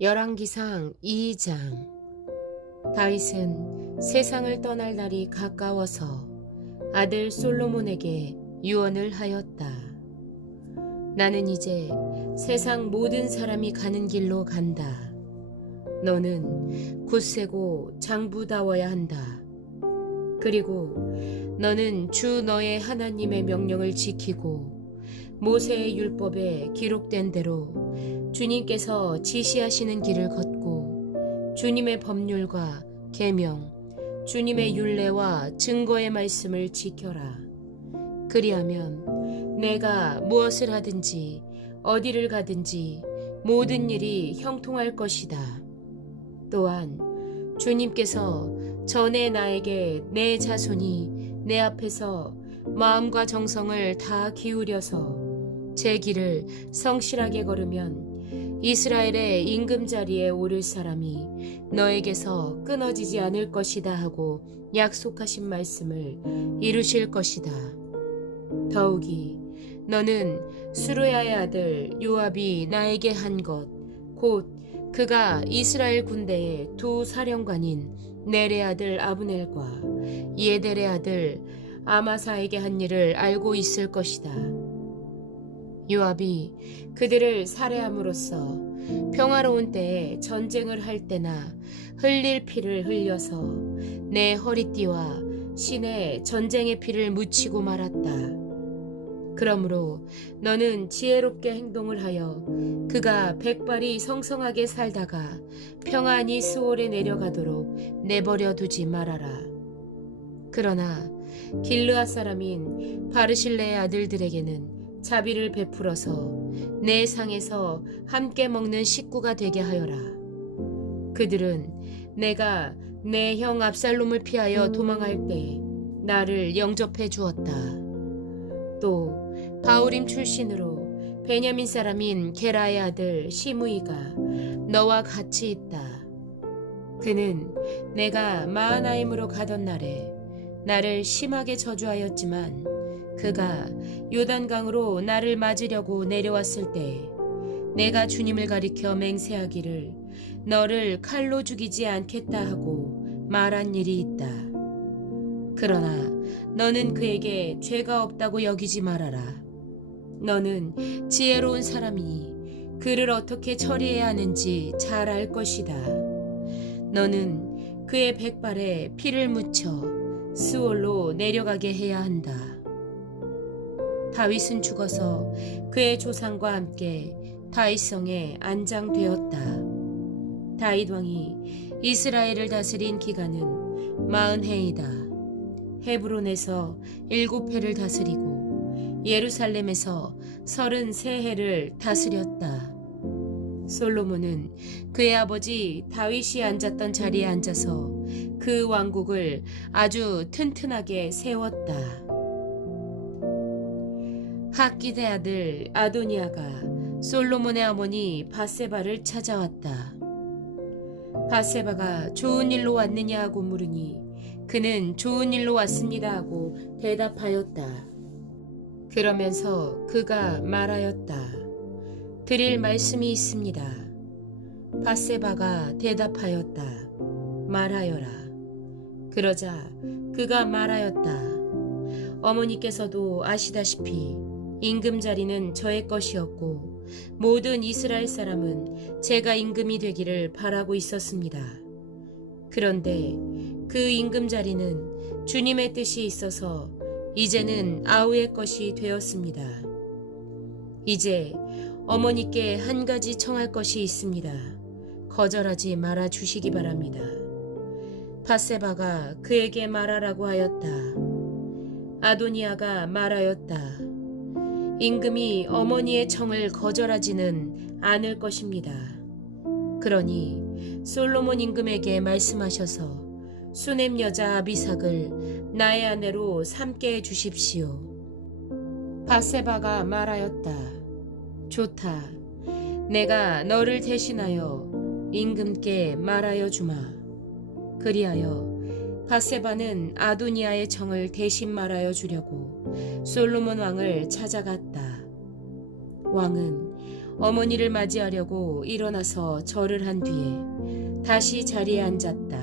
열왕기상 2장 다윗은 세상을 떠날 날이 가까워서 아들 솔로몬에게 유언을 하였다. 나는 이제 세상 모든 사람이 가는 길로 간다. 너는 굳세고 장부다워야 한다. 그리고 너는 주 너의 하나님의 명령을 지키고 모세의 율법에 기록된 대로 주님께서 지시하시는 길을 걷고 주님의 법률과 계명, 주님의 율례와 증거의 말씀을 지켜라. 그리하면 내가 무엇을 하든지 어디를 가든지 모든 일이 형통할 것이다. 또한 주님께서 전에 나에게 내 자손이 내 앞에서 마음과 정성을 다 기울여서 제 길을 성실하게 걸으면 이스라엘의 임금 자리에 오를 사람이 너에게서 끊어지지 않을 것이다 하고 약속하신 말씀을 이루실 것이다. 더욱이 너는 수르야의 아들 요압이 나에게 한 것 곧 그가 이스라엘 군대의 두 사령관인 네레 아들 아브넬과 예델의 아들 아마사에게 한 일을 알고 있을 것이다. 요압이 그들을 살해함으로써 평화로운 때에 전쟁을 할 때나 흘릴 피를 흘려서 내 허리띠와 신의 전쟁의 피를 묻히고 말았다. 그러므로 너는 지혜롭게 행동을 하여 그가 백발이 성성하게 살다가 평안히 수월에 내려가도록 내버려 두지 말아라. 그러나 길르앗 사람인 바르실레의 아들들에게는 자비를 베풀어서 내 상에서 함께 먹는 식구가 되게 하여라. 그들은 내가 내 형 압살롬을 피하여 도망할 때 나를 영접해 주었다. 또 바우림 출신으로 베냐민 사람인 게라의 아들 시므이가 너와 같이 있다. 그는 내가 마하나임으로 가던 날에 나를 심하게 저주하였지만 그가 요단강으로 나를 맞으려고 내려왔을 때 내가 주님을 가리켜 맹세하기를 너를 칼로 죽이지 않겠다 하고 말한 일이 있다. 그러나 너는 그에게 죄가 없다고 여기지 말아라. 너는 지혜로운 사람이니 그를 어떻게 처리해야 하는지 잘 알 것이다. 너는 그의 백발에 피를 묻혀 스올로 내려가게 해야 한다. 다윗은 죽어서 그의 조상과 함께 다윗성에 안장되었다. 다윗 왕이 이스라엘을 다스린 기간은 마흔 해이다. 헤브론에서 일곱 해를 다스리고 예루살렘에서 서른 세 해를 다스렸다. 솔로몬은 그의 아버지 다윗이 앉았던 자리에 앉아서 그 왕국을 아주 튼튼하게 세웠다. 학기대 아들 아도니아가 솔로몬의 어머니 바세바를 찾아왔다. 바세바가 좋은 일로 왔느냐 하고 물으니 그는 좋은 일로 왔습니다 하고 대답하였다. 그러면서 그가 말하였다. 드릴 말씀이 있습니다. 바세바가 대답하였다. 말하여라. 그러자 그가 말하였다. 어머니께서도 아시다시피 임금 자리는 저의 것이었고 모든 이스라엘 사람은 제가 임금이 되기를 바라고 있었습니다. 그런데 그 임금 자리는 주님의 뜻이 있어서 이제는 아우의 것이 되었습니다. 이제 어머니께 한 가지 청할 것이 있습니다. 거절하지 말아 주시기 바랍니다. 바세바가 그에게 말하라고 하였다. 아도니아가 말하였다. 임금이 어머니의 청을 거절하지는 않을 것입니다. 그러니 솔로몬 임금에게 말씀하셔서 수넴 여자 아비삭을 나의 아내로 삼게 해 주십시오. 바세바가 말하였다. 좋다. 내가 너를 대신하여 임금께 말하여 주마. 그리하여 바세바는 아도니아의 청을 대신 말하여 주려고 솔로몬 왕을 찾아갔다. 왕은 어머니를 맞이하려고 일어나서 절을 한 뒤에 다시 자리에 앉았다.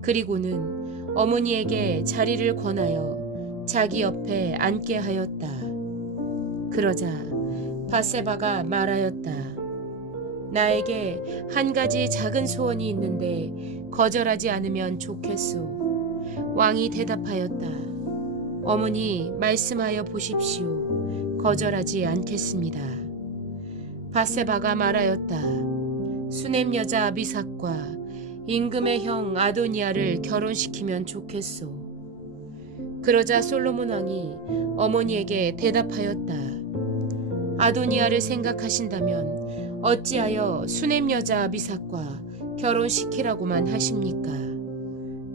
그리고는 어머니에게 자리를 권하여 자기 옆에 앉게 하였다. 그러자 바세바가 말하였다. 나에게 한 가지 작은 소원이 있는데 거절하지 않으면 좋겠소. 왕이 대답하였다. 어머니 말씀하여 보십시오. 거절하지 않겠습니다. 바세바가 말하였다. 수넴 여자 아비삭과 임금의 형 아도니아를 결혼시키면 좋겠소. 그러자 솔로몬 왕이 어머니에게 대답하였다. 아도니아를 생각하신다면 어찌하여 수넴 여자 아비삭과 결혼시키라고만 하십니까?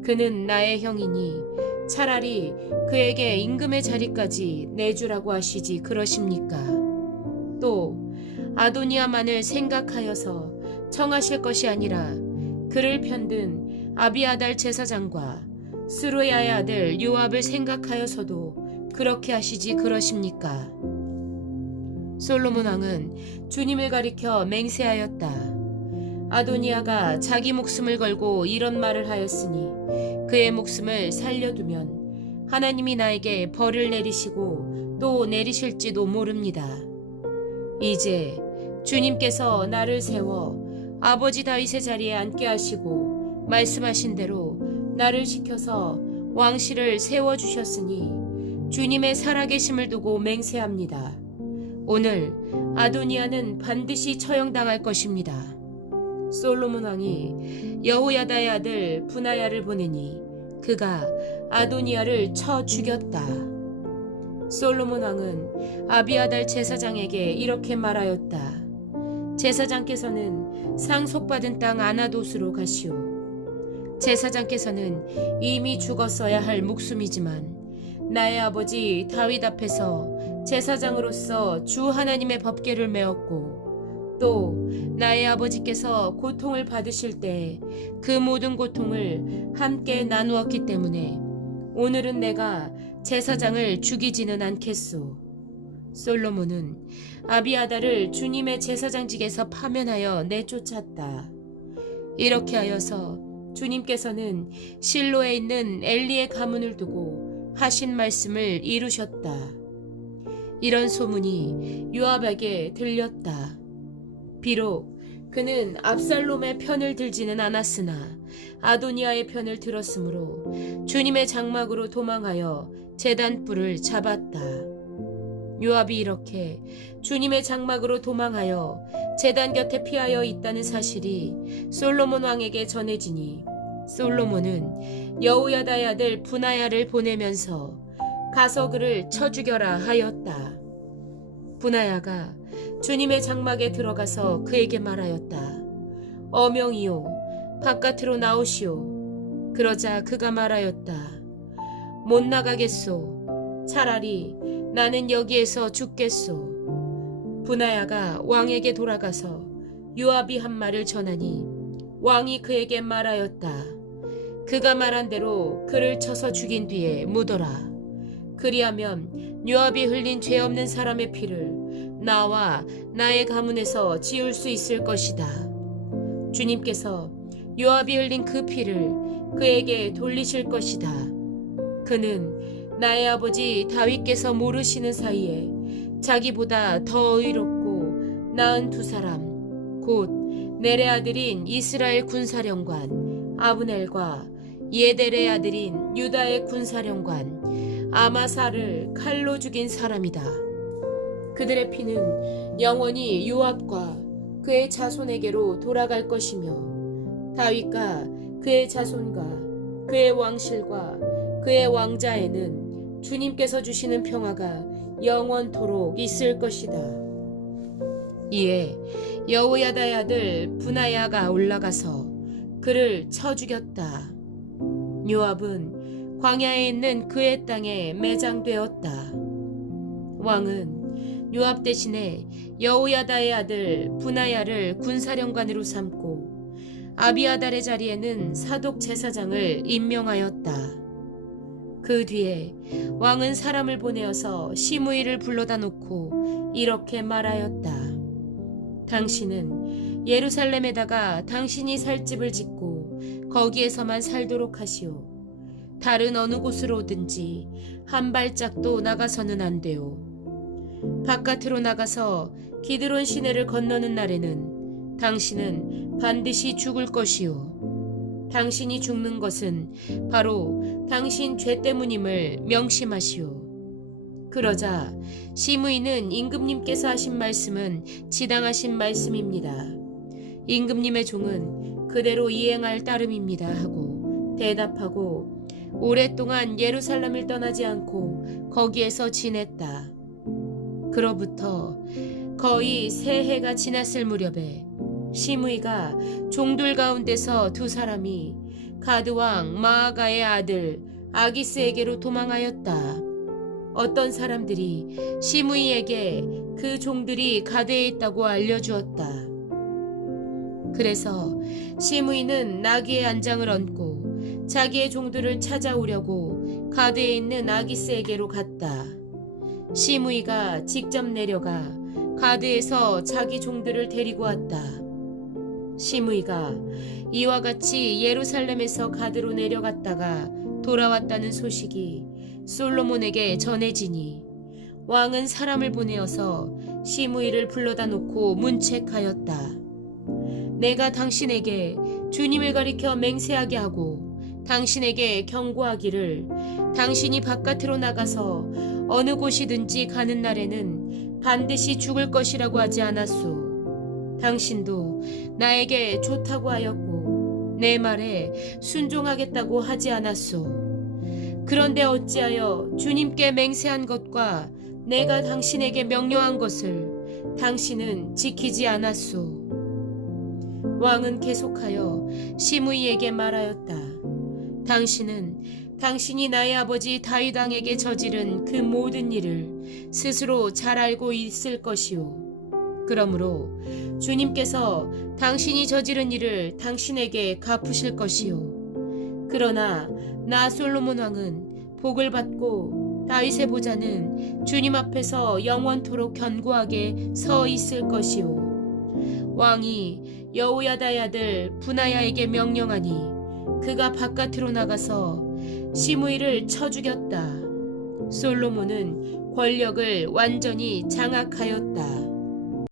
그는 나의 형이니 차라리 그에게 임금의 자리까지 내주라고 하시지 그러십니까? 또 아도니아만을 생각하여서 청하실 것이 아니라 그를 편든 아비아달 제사장과 스루야의 아들 요압을 생각하여서도 그렇게 하시지 그러십니까? 솔로몬 왕은 주님을 가리켜 맹세하였다. 아도니아가 자기 목숨을 걸고 이런 말을 하였으니 그의 목숨을 살려두면 하나님이 나에게 벌을 내리시고 또 내리실지도 모릅니다. 이제 주님께서 나를 세워 아버지 다윗의 자리에 앉게 하시고 말씀하신 대로 나를 시켜서 왕실을 세워 주셨으니 주님의 살아계심을 두고 맹세합니다. 오늘 아도니아는 반드시 처형당할 것입니다. 솔로몬 왕이 여호야다의 아들 분하야를 보내니 그가 아도니아를 쳐 죽였다. 솔로몬 왕은 아비아달 제사장에게 이렇게 말하였다. 제사장께서는 상속받은 땅 아나도스로 가시오. 제사장께서는 이미 죽었어야 할 목숨이지만 나의 아버지 다윗 앞에서 제사장으로서 주 하나님의 법궤를 메었고 또 나의 아버지께서 고통을 받으실 때 그 모든 고통을 함께 나누었기 때문에 오늘은 내가 제사장을 죽이지는 않겠소. 솔로몬은 아비아다를 주님의 제사장직에서 파면하여 내쫓았다. 이렇게 하여서 주님께서는 실로에 있는 엘리의 가문을 두고 하신 말씀을 이루셨다. 이런 소문이 요압에게 들렸다. 비록 그는 압살롬의 편을 들지는 않았으나 아도니아의 편을 들었으므로 주님의 장막으로 도망하여 재단 불을 잡았다. 요압이 이렇게 주님의 장막으로 도망하여 재단 곁에 피하여 있다는 사실이 솔로몬 왕에게 전해지니 솔로몬은 여우야다의 아들 분하야를 보내면서 가서 그를 쳐 죽여라 하였다. 분하야가 주님의 장막에 들어가서 그에게 말하였다. 어명이요, 바깥으로 나오시오. 그러자 그가 말하였다. 못 나가겠소. 차라리 나는 여기에서 죽겠소. 분하야가 왕에게 돌아가서 요압이 한 말을 전하니 왕이 그에게 말하였다. 그가 말한 대로 그를 쳐서 죽인 뒤에 묻어라. 그리하면 요압이 흘린 죄 없는 사람의 피를 나와 나의 가문에서 지울 수 있을 것이다. 주님께서 요압이 흘린 그 피를 그에게 돌리실 것이다. 그는 나의 아버지 다윗께서 모르시는 사이에 자기보다 더 의롭고 나은 두 사람 곧 넬의 아들인 이스라엘 군사령관 아브넬과 예델의 아들인 유다의 군사령관 아마사를 칼로 죽인 사람이다. 그들의 피는 영원히 요압과 그의 자손에게로 돌아갈 것이며 다윗과 그의 자손과 그의 왕실과 그의 왕자에는 주님께서 주시는 평화가 영원토록 있을 것이다. 이에 여호야다의 아들 분하야가 올라가서 그를 쳐 죽였다. 요압은 광야에 있는 그의 땅에 매장되었다. 왕은 요압 대신에 여호야다의 아들 분하야를 군사령관으로 삼고 아비아달의 자리에는 사독 제사장을 임명하였다. 그 뒤에 왕은 사람을 보내어서 시므이를 불러다 놓고 이렇게 말하였다. 당신은 예루살렘에다가 당신이 살 집을 짓고 거기에서만 살도록 하시오. 다른 어느 곳으로든지 한 발짝도 나가서는 안 돼요. 바깥으로 나가서 기드론 시내를 건너는 날에는 당신은 반드시 죽을 것이요. 당신이 죽는 것은 바로 당신 죄 때문임을 명심하시오. 그러자 시므이는 임금님께서 하신 말씀은 지당하신 말씀입니다. 임금님의 종은 그대로 이행할 따름입니다 하고 대답하고 오랫동안 예루살렘을 떠나지 않고 거기에서 지냈다. 그로부터 거의 세 해가 지났을 무렵에 시므이가 종들 가운데서 두 사람이 가드왕 마아가의 아들 아기스에게로 도망하였다. 어떤 사람들이 시므이에게 그 종들이 가드에 있다고 알려주었다. 그래서 시므이는 나귀의 안장을 얹고 자기의 종들을 찾아오려고 가드에 있는 아기스에게로 갔다. 시므이가 직접 내려가 가드에서 자기 종들을 데리고 왔다. 시므이가 이와 같이 예루살렘에서 가드로 내려갔다가 돌아왔다는 소식이 솔로몬에게 전해지니 왕은 사람을 보내어서 시므이를 불러다 놓고 문책하였다. 내가 당신에게 주님을 가리켜 맹세하게 하고 당신에게 경고하기를 당신이 바깥으로 나가서 어느 곳이든지 가는 날에는 반드시 죽을 것이라고 하지 않았소. 당신도 나에게 좋다고 하였고 내 말에 순종하겠다고 하지 않았소. 그런데 어찌하여 주님께 맹세한 것과 내가 당신에게 명령한 것을 당신은 지키지 않았소. 왕은 계속하여 시므이에게 말하였다. 당신은 당신이 나의 아버지 다윗 왕에게 저지른 그 모든 일을 스스로 잘 알고 있을 것이오. 그러므로 주님께서 당신이 저지른 일을 당신에게 갚으실 것이오. 그러나 나 솔로몬 왕은 복을 받고 다윗의 보좌는 주님 앞에서 영원토록 견고하게 서 있을 것이오. 왕이 여호야다의 아들 분하야에게 명령하니 그가 바깥으로 나가서 시므이를 쳐 죽였다. 솔로몬은 권력을 완전히 장악하였다.